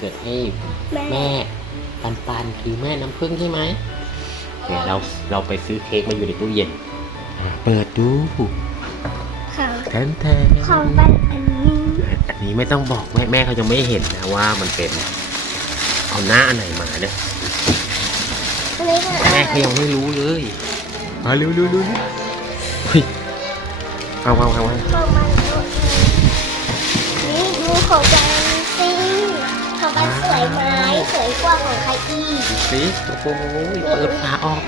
เกิดให้แม่แม่ปันปันคือแม่น้ำผึ้งใช่ไหมเดี๋ยวเราเราไปซื้อเค้กมาอยู่ในตู้เย็นอ่าเปิดดูค่ะแทนแทนของปันอันนี้อันนี้ไม่ต้องบอกแม่แม่เขายังไม่เห็นนะว่ามันเป็น เอาหน้าอันไหนมาเนี่ยอันนี้คืออะไรแม่เขายังไม่รู้เลยมาเร็วเร็วเร็วเร็วเฮ้ยเอาเอาเอาเอาของปันตัวเองนี่ดูของปัน สิของปันสวยไหมสวยกว่าของใครอีกดูสิโอ้โหเปิดฝาออก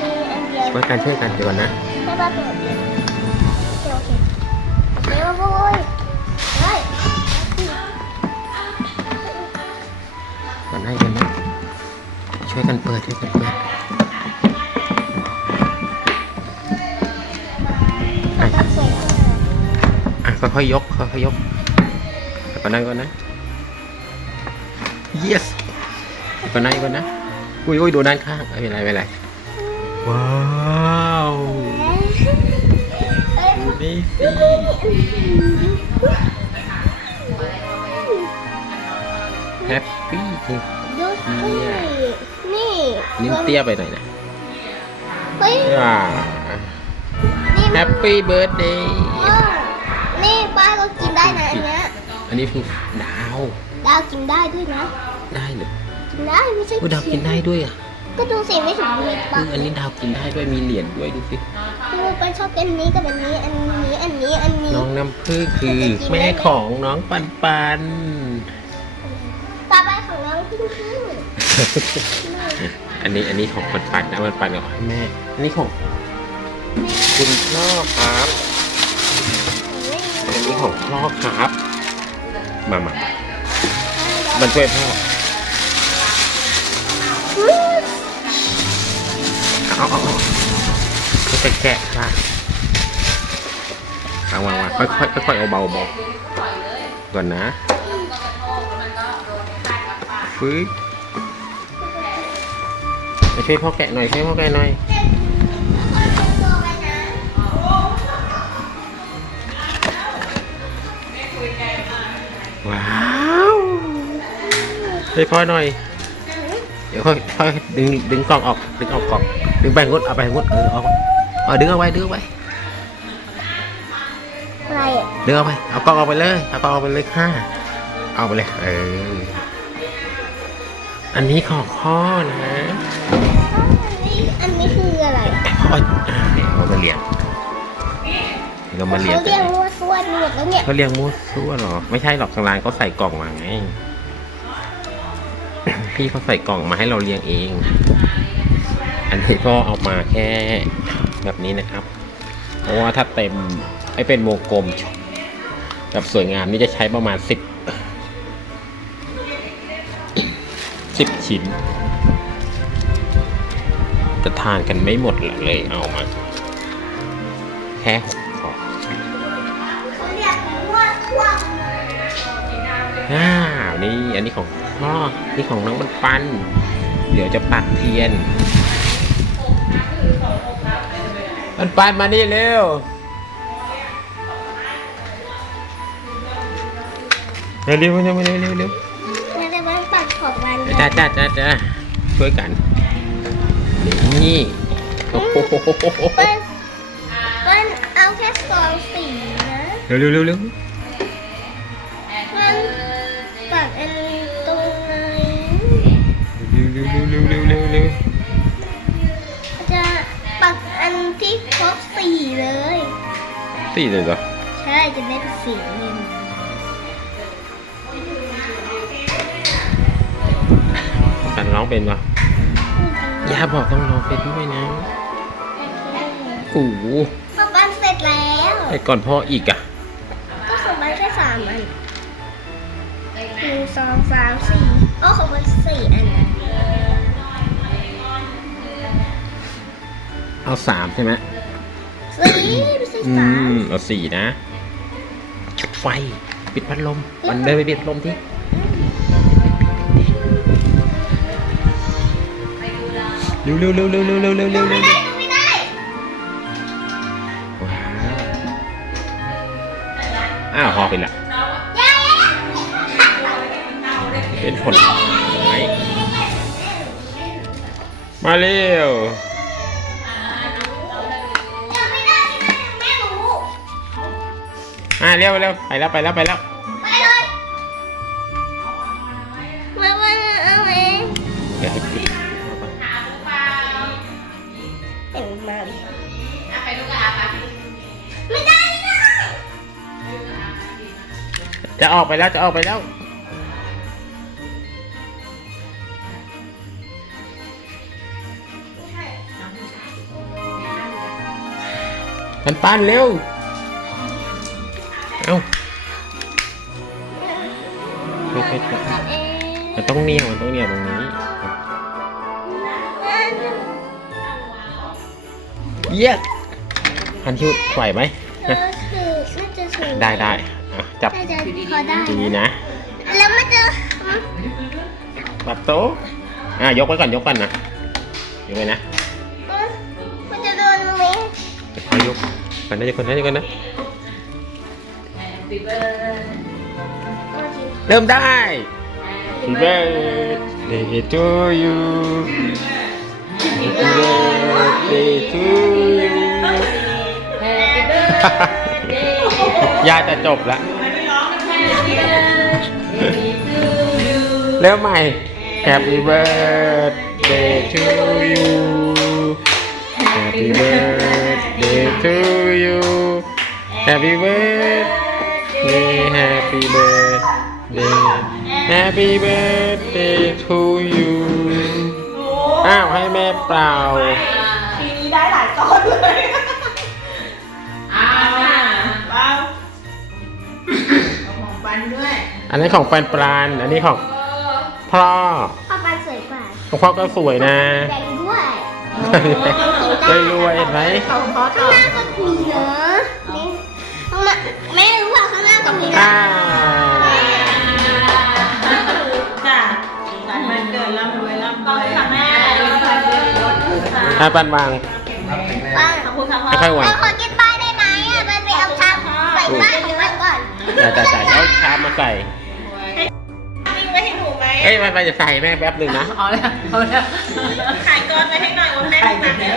นี่อันเดียวช่วยกันช่วยกันเดี๋ยวก่อนนะให้ป้าเปิดเดียวโอเคเร็วโว้ยเฮ้ยกันให้กันนะช่วยกันเปิดช่วยกันเปิดอะปันสวยมาก อะค่อยๆยกค่อยๆยกเดี๋ยวก่อนนะก่อนนะ yes เดี๋ยวก่อนนะเดี๋ยวก่อนนะอุ้ยอุ้ยดูด้านข้างไม่เป็นไรไม่เป็นไรว้าวเอ้ยดูนี่สิแฮปปี้จริงดูสินี่ลิ้นเตี้ยไปหน่อยนะเฮ้ยว้านี่แฮปปี้เบิร์ดเดย์เออนี่ป้าก็กินได้นะอันเนี้ยอันนี้คือดาว ดาวกินได้ด้วยนะ ได้เลยกินได้ไม่ใช่อุ้ยดาวกินได้ด้วยอะก็ดูสิไม่ถึงมีปะอืออันนี้ดาวกินได้ด้วยมีเหรียญด้วยดูสิคือป้าชอบอันนี้กับอันนี้อันนี้อันนี้อันนี้น้องน้ำพึ่งคือแม่ของน้องปันปันต่อไปของน้องพึ่งพึ่งอันนี้อันนี้ของปันปันนะปันปันกับแม่อันนี้ของคุณพ่อครับอันนี้ของพ่อครับ มามามันช่วยพ่อ แกะค่ะเอาวางวางค่อยค่อยค่อยๆเอาเบาเบาก่อนนะฟื้นช่วยพ่อแกะหน่อยช่วยพ่อแกะหน่อยว้าวช่วยพ่อหน่อย เดี๋ยวค่อยค่อยดึงดึงกล่องออกดึงออกกล่องดึงไปงงดเอาไปงดเออเอา เอาดึงเอาไว้ดึงเอาไว้อะไรอะดึงเอาไปเอากล่องออกไปเลยเอากล่องออกไปเลยค่ะเอาไปเลยเอออันนี้ของพ่อนะอันนี้คืออะไรแต่พ่ออ่าเดี๋ยวเรามาเรียงเรามาเรียงเขากัเรียนกว่าส่วนหมดแล้วเนี่ยเขาเรียงมั่วซั่วเหรอไม่ใช่หรอกทางร้านเขาใส่กล่องมาไงพี่เขาใส่กล่องมาให้เราเรียงเอง อันนี้ก็เอามาแค่ แบบนี้นะครับ เพราะว่าถ้าเต็มให้เป็นวงกลมแบบสวยงามนี่จะใช้ประมาณสิบสิบชิ้น จะทานกันไม่หมดเลยเอามา แค่หกกล่องเขาเรียกว่าส่วนอ้าวนี่อันนี้ของพ่อนี่ของน้องมันปัน เดี๋ยวจะปักเทียน มันปันมานี่เร็ว เร็วเร็วเร็วเร็วเร็วเร็วแล้วแต่ว่าปัดของมันจ้าจ้าจ้าจ้าช่วยกัน นี่โอ้โหเปิ้ลเปิ้ลเอาแค่สองสีนะ เร็วเร็วเร็วเร็ว ตีเลยเหรอ ใช่จะได้เป็นสีเงินการร้องเป็นปะย่าบอกต้องร้องเป็นด้วยนะโอ้โหปักบ้านเสร็จแล้วไอ้ก่อนพ่ออีกอะ ก็ส่งไปแค่สามอันหนึ่งสองสามสี่อ๋อของมันสี่อันนะเอาสามใช่ไหม สี่ไม่ใช่อืสามมเอาสี่นะไฟ ปิดพัดลม มันเดินไปปิดพัดลมที่เร็วเร็วเร็วเร็วเร็วเร็วเร็วเร็วเร็วไม่ได้ว้าวอ้าวพอไปละ ยายโอเคเป็นผลไม้มาเร็ว อ่าเร็วเร็วไปแล้วไปแล้วไปแล้วไปเลยมามาเอาเองเดี๋ยวให้ปิดเห็นมาไม่ได้ไม่ได้จะออกไปแล้วจะออกไปแล้วปันปันเร็ว นต้องเหนียวมันต้องเหนียวตรงนี้ เยี่ยพันคิวไหวไหมเออถือน่าจะถือได้ได้อะจับน่าจะพอได้ดีนะ แล้วมันจะปัดโต๊ะอะยกไว้ก่อนยกก่อนนะยกไว้นะเอ้ยมันจะโดนไหมขอยกก่อนนะยกก่อนนะยกก่อนนะเริ่มได้ Happy birthday to you Happy birthday to you ยาจะจบละเริ่มใหม่ Happy birthday to you Happy birthday to you Happy birthday Happy birthday Happy birthday to you อ้าวให้แม่เปล่า ทีนี้ได้หลายตอนเลยอ่าเราเอาของปันด้วยอันนี้ของปันปราน อันนี้ของพ่อพ่อปันสวยกว่าของพ่อก็สวยนะ แดงด้วยได้รวยเห็นไหมเขาพอข้างหน้าก็มีเนอะนี่ข้างหน้าแม่รู้ว่าข้างหน้าก็มีนะอ้าว อะปันวางป้าขอบคุณค่ะพ่อค่อยๆวางเราขอกินป้ายได้ไหมอะมันไปเอาชามใส่ป้ายของมันก่อนจ่ายจ่ายจ่ายเอาชามมาใส่วิ่งไว้ให้หนูไหมเอ้ยมันไปจะใส่แม่แป๊บหนึ่งนะ เอาแล้วเอาแล้วขายก้อนไปให้หน่อยโอนแม่ตังค์แล้ว